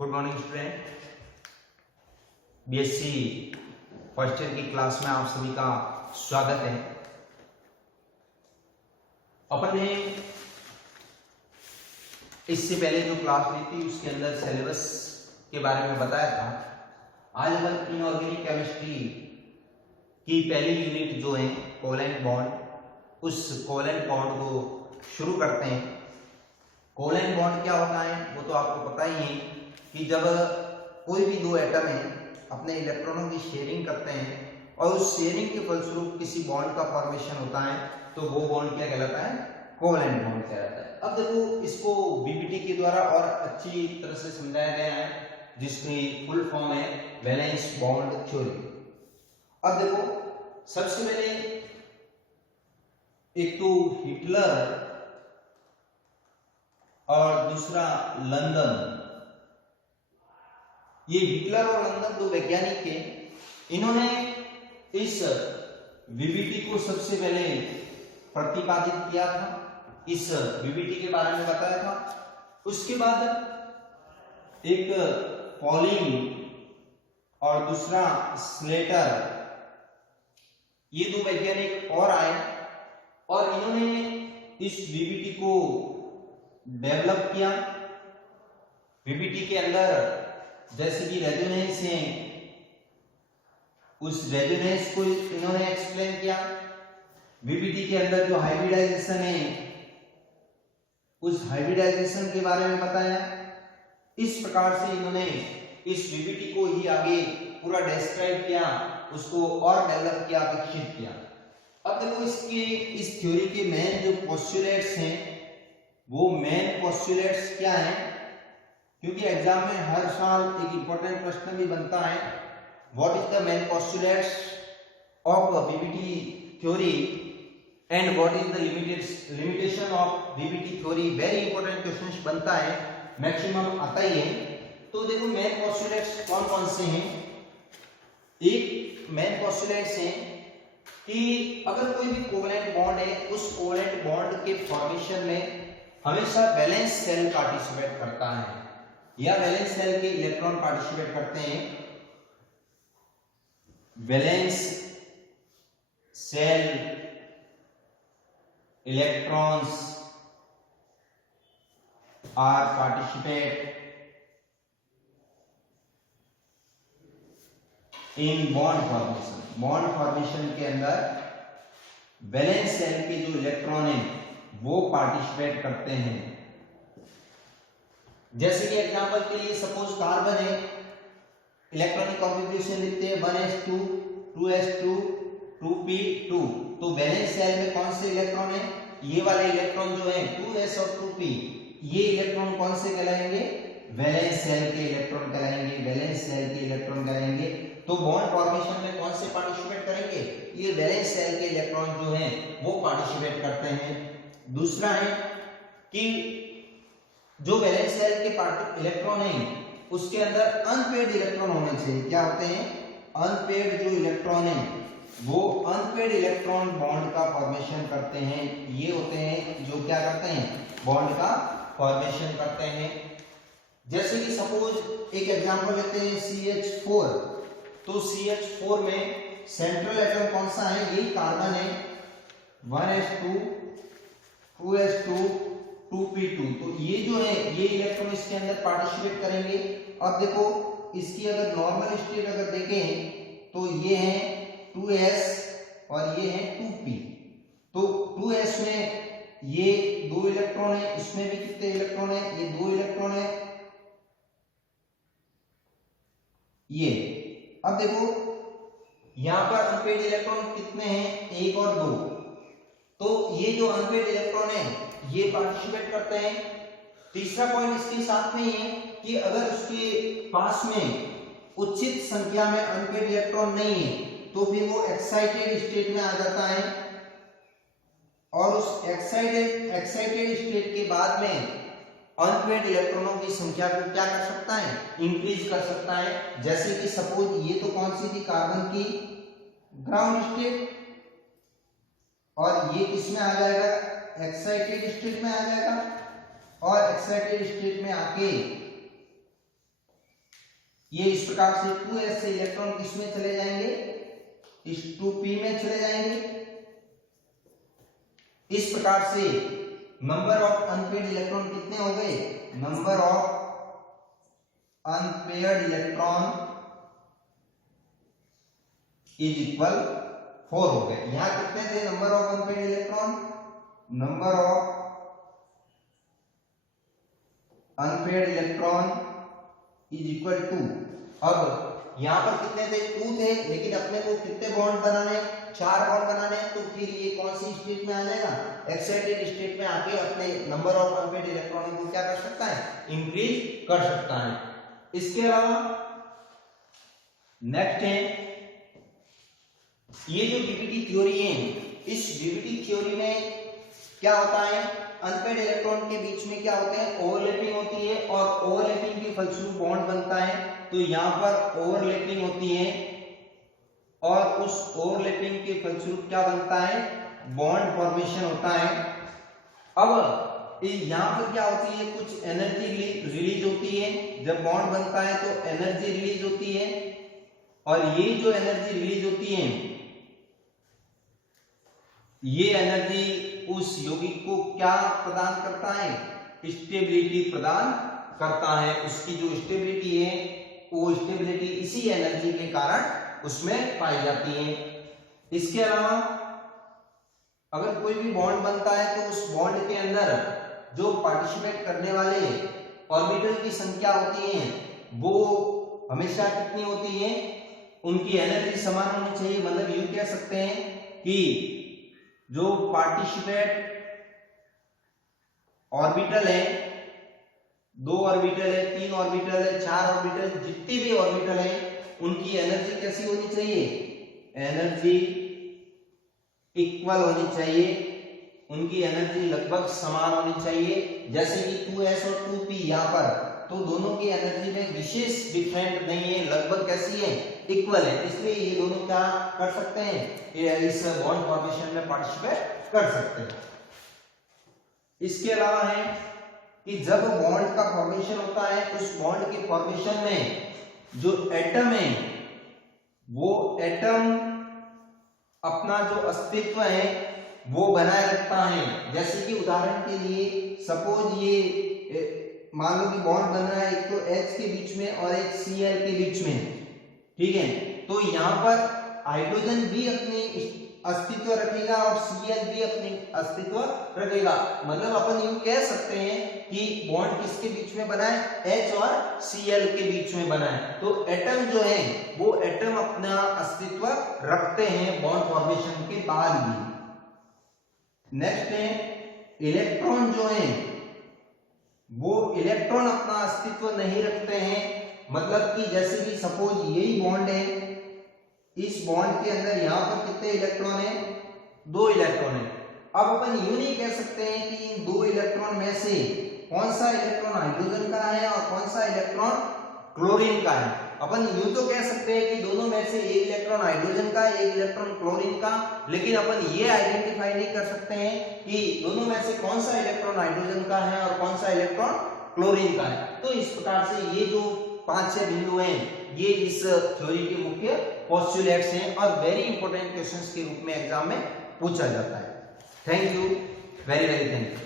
Good morning student. BSc first year की class में आप सभी का स्वागत है। अपन ने इससे पहले जो क्लास ली थी उसके अंदर सिलेबस के बारे में बताया था। आज अपन इनऑर्गेनिक केमिस्ट्री की पहली यूनिट जो है कोवेलेंट बॉन्ड, उस कोवेलेंट बॉन्ड को शुरू करते हैं। कोवेलेंट बॉन्ड क्या होता है वो तो आपको पता ही है कि जब कोई भी दो एटम है अपने इलेक्ट्रॉनों की शेयरिंग करते हैं और उस शेयरिंग के फलस्वरूप किसी बॉन्ड का फॉर्मेशन होता है तो वो बॉन्ड क्या कहलाता है? कोवेलेंट बॉन्ड कहलाता है। अब देखो इसको बीपीटी के द्वारा और अच्छी तरह से समझाया गया है जिसकी फुल फॉर्म है वैलेंस बॉन्ड थ्योरी। अब देखो सबसे पहले एक तो हिटलर और दूसरा लंदन, ये हिटलर और लंदन दो वैज्ञानिक थे। इन्होंने इस वीबीटी को सबसे पहले प्रतिपादित किया था, इस वीबीटी के बारे में बताया था। उसके बाद एक पॉलिंग और दूसरा स्लेटर, ये दो वैज्ञानिक और आए और इन्होंने इस वीबीटी को डेवलप किया। वीबीटी के अंदर जैसे कि रेजोनेंस है, उस रेजोनेंस को इन्होंने एक्सप्लेन किया। वीबीटी के अंदर जो हाइब्रिडाइजेशन है उस हाइब्रिडाइजेशन के बारे में बताया। इस प्रकार से इन्होंने इस वीबीटी को ही आगे पूरा डिस्क्राइब किया, उसको और डेवलप किया, विकसित किया। अब देखो इस थ्योरी के मेन जो पोस्टुलेट्स हैं वो मेन पोस्टुलेट्स क्या हैं, क्योंकि एग्जाम में हर साल एक इंपॉर्टेंट प्रश्न भी बनता है, what is the main postulates of VBT theory and what is the limitation of VBT theory. Very important question बनता है, मैक्सिमम आता ही है। तो देखो मेन पोस्टुलेट्स कौन कौन से हैं। एक मेन पोस्टुलेट्स हैं कि अगर कोई भी कोवेलेंट बॉन्ड है उस कोवेलेंट बॉन्ड के फॉर्मेशन में हमेशा वैलेंस सेल पार्टिसिपेट करता है या वैलेंस सेल के इलेक्ट्रॉन पार्टिसिपेट करते हैं। Valence shell electrons are participate in bond formation. Bond formation के अंदर वैलेंस सेल के जो इलेक्ट्रॉन है वो पार्टिसिपेट करते हैं। जैसे कि एग्जांपल के लिए सपोज कार्बन है, इलेक्ट्रॉनिक कॉन्फ़िगरेशन लिखते हैं 1s2 2s2 2p2। तो वैलेंस सेल में कौन से इलेक्ट्रॉन है? ये वाले इलेक्ट्रॉन जो है 2s और 2p, ये इलेक्ट्रॉन कौन से कहलाएंगे? वैलेंस सेल के इलेक्ट्रॉन कहलाएंगे, वैलेंस सेल के इलेक्ट्रॉन कहलाएंगे। तो बॉन्ड फॉर्मेशन में कौन से पार्टिसिपेट करेंगे? ये वैलेंस सेल के इलेक्ट्रॉन जो हैं वो पार्टिसिपेट करते हैं। दूसरा है कि जो वैलेंस सेल के इलेक्ट्रॉन है उसके अंदर अनपेयर्ड इलेक्ट्रॉन होने चाहिए। क्या होते हैं? अनपेयर्ड जो इलेक्ट्रॉन है वो अनपेयर्ड इलेक्ट्रॉन बॉन्ड का फॉर्मेशन करते हैं। ये होते हैं जो क्या करते हैं? बॉन्ड का फॉर्मेशन करते हैं। जैसे कि सपोज एक एग्जांपल लेते हैं CH4। तो CH4 में सेंट्रल एटम कौन सा है? यही कार्बन है, 1s2 2s2 2p2। तो ये जो है ये इलेक्ट्रॉन इसके अंदर पार्टिसिपेट करेंगे। अब देखो इसकी अगर नॉर्मल स्टेट अगर देखें तो ये है 2s और ये है 2p। तो 2s में ये दो इलेक्ट्रॉन है, इसमें भी कितने इलेक्ट्रॉन है? ये दो इलेक्ट्रॉन है ये। अब देखो यहां पर अनपेयर्ड इलेक्ट्रॉन कितने हैं? 1 और 2। तो ये जो अनपेयर्ड इलेक्ट्रॉन है ये पार्टिसिपेट करते हैं। तीसरा पॉइंट इसके साथ में ये है कि अगर उसके पास में उचित संख्या में अनपेयर्ड इलेक्ट्रॉन नहीं है तो फिर वो एक्साइटेड स्टेट में आ जाता है और उस एक्साइटेड स्टेट के बाद में अनपेयर्ड इलेक्ट्रॉनों की संख्या को क्या कर सकता है? इंक्रीज कर सकता है। जैसे कि सपोज ये तो कौन सी थी? कार्बन की ग्राउंड स्टेट, और ये किसमें आ जाएगा? एक्साइटेड स्टेट में आ जाएगा। और एक्साइटेड स्टेट में आके ये इस प्रकार से 2s से इलेक्ट्रॉन किसमें चले जाएंगे, इस 2p में चले जाएंगे। इस प्रकार से नंबर ऑफ अनपेयर्ड इलेक्ट्रॉन कितने हो गए, number of unpaired electron is equal 4 हो गए। यहां कितने थे number of unpaired electron, number of unpaired electron is equal two, अब यहां पर कितने थे, 2 थे, लेकिन अपने को कितने बॉन्ड बनाने, 4 बॉन्ड बनाने, तो फिर ये कौन सी स्टेट में आ जाएगा, एक्साइटेड स्टेट में आके अपने नंबर ऑफ अनपेयर्ड इलेक्ट्रॉन को क्या कर सकता है, इंक्रीज कर सकता है। इसके अलावा नेक्स्ट है ये जो डीबीटी थ्योरी है, इस डीबीटी थ्योरी में क्या होता है, अनपेयर्ड इलेक्ट्रॉन के बीच में क्या होते हैं, ओवरलैपिंग होती है और ओवरलैपिंग के फलस्वरूप बॉन्ड बनता है। तो यहां पर ओवरलैपिंग होती है और उस ओवरलैपिंग के फलस्वरूप क्या बनता है, बॉन्ड फॉर्मेशन होता है। अब यहां पर क्या होती है, कुछ एनर्जी रिलीज होती है, जब बॉन्ड बनता है तो एनर्जी रिलीज होती है, और ये जो एनर्जी रिलीज होती है ये एनर्जी उस यौगिक को क्या प्रदान करता है, स्टेबिलिटी प्रदान करता है। उसकी जो स्टेबिलिटी है वो स्टेबिलिटी इसी एनर्जी के कारण उसमें पाई जाती है। इसके अलावा अगर कोई भी बॉन्ड बनता है तो उस बॉन्ड के अंदर जो पार्टिसिपेट करने वाले ऑर्बिटल की संख्या होती है वो हमेशा कितनी होती है, उनकी एनर्जी समान होनी चाहिए। मतलब यूं कह सकते हैं कि जो पार्टिसिपेट ऑर्बिटल है, 2 ऑर्बिटल है, 3 ऑर्बिटल है, 4 ऑर्बिटल, जितनी भी ऑर्बिटल है उनकी एनर्जी कैसी होनी चाहिए, एनर्जी इक्वल होनी चाहिए, उनकी एनर्जी लगभग समान होनी चाहिए। जैसे कि 2s और 2p यहां पर, तो दोनों की एनर्जी में विशेष डिफरेंट नहीं है, लगभग कैसी है, इक्वल है। इसलिए ये दोनों क्या कर सकते हैं, ये इस बॉन्ड फॉर्मेशन में पार्टिसिपेट कर सकते हैं। इसके अलावा है कि जब बॉन्ड का फॉर्मेशन होता है, उस बॉन्ड के फॉर्मेशन में जो एटम है वो एटम अपना जो अस्तित्व है वो बनाए रखता है। जैसे कि उदाहरण के लिए सपोज ये मान लो कि बॉन्ड बन रहा है एक तो H के बीच में और एक Cl के बीच में, ठीक है, तो यहाँ पर हाइड्रोजन भी अपनी अस्तित्व रखेगा और Cl भी अपनी अस्तित्व रखेगा। मतलब अपन यूं कह सकते हैं कि बॉन्ड किसके बीच में बना है, H और Cl के बीच में बना है। तो एटम जो है वो एटम अपना अस्तित्व रखते हैं बॉन्ड फॉर्मेशन के बाद भी। नेक्स्ट है इलेक्ट्रॉन जो है वो इलेक्ट्रॉन अपना अस्तित्व नहीं रखते हैं। मतलब कि जैसे कि सपोज यही बॉन्ड है, इस बॉन्ड के अंदर यहां पर कितने इलेक्ट्रॉन है, 2 इलेक्ट्रॉन है। अब अपन यूं नहीं कह सकते हैं कि इन 2 इलेक्ट्रॉन में से कौन सा इलेक्ट्रॉन हाइड्रोजन का है और कौन सा इलेक्ट्रॉन क्लोरीन का है। अपन यूं तो कह सकते हैं कि दोनों में से एक इलेक्ट्रॉन हाइड्रोजन का है, एक इलेक्ट्रॉन क्लोरीन का, लेकिन अपन ये आइडेंटिफाई नहीं कर सकते हैं कि दोनों में से कौन सा इलेक्ट्रॉन हाइड्रोजन का है और कौन सा इलेक्ट्रॉन क्लोरीन का है। तो इस प्रकार से ये जो 5-6 बिंदु हैं ये इस थ्योरी के मुख्य पोस्टुलेट्स हैं और वेरी इंपॉर्टेंट क्वेश्चंस के रूप में एग्जाम में पूछा जाता है। Thank you, very very thank you.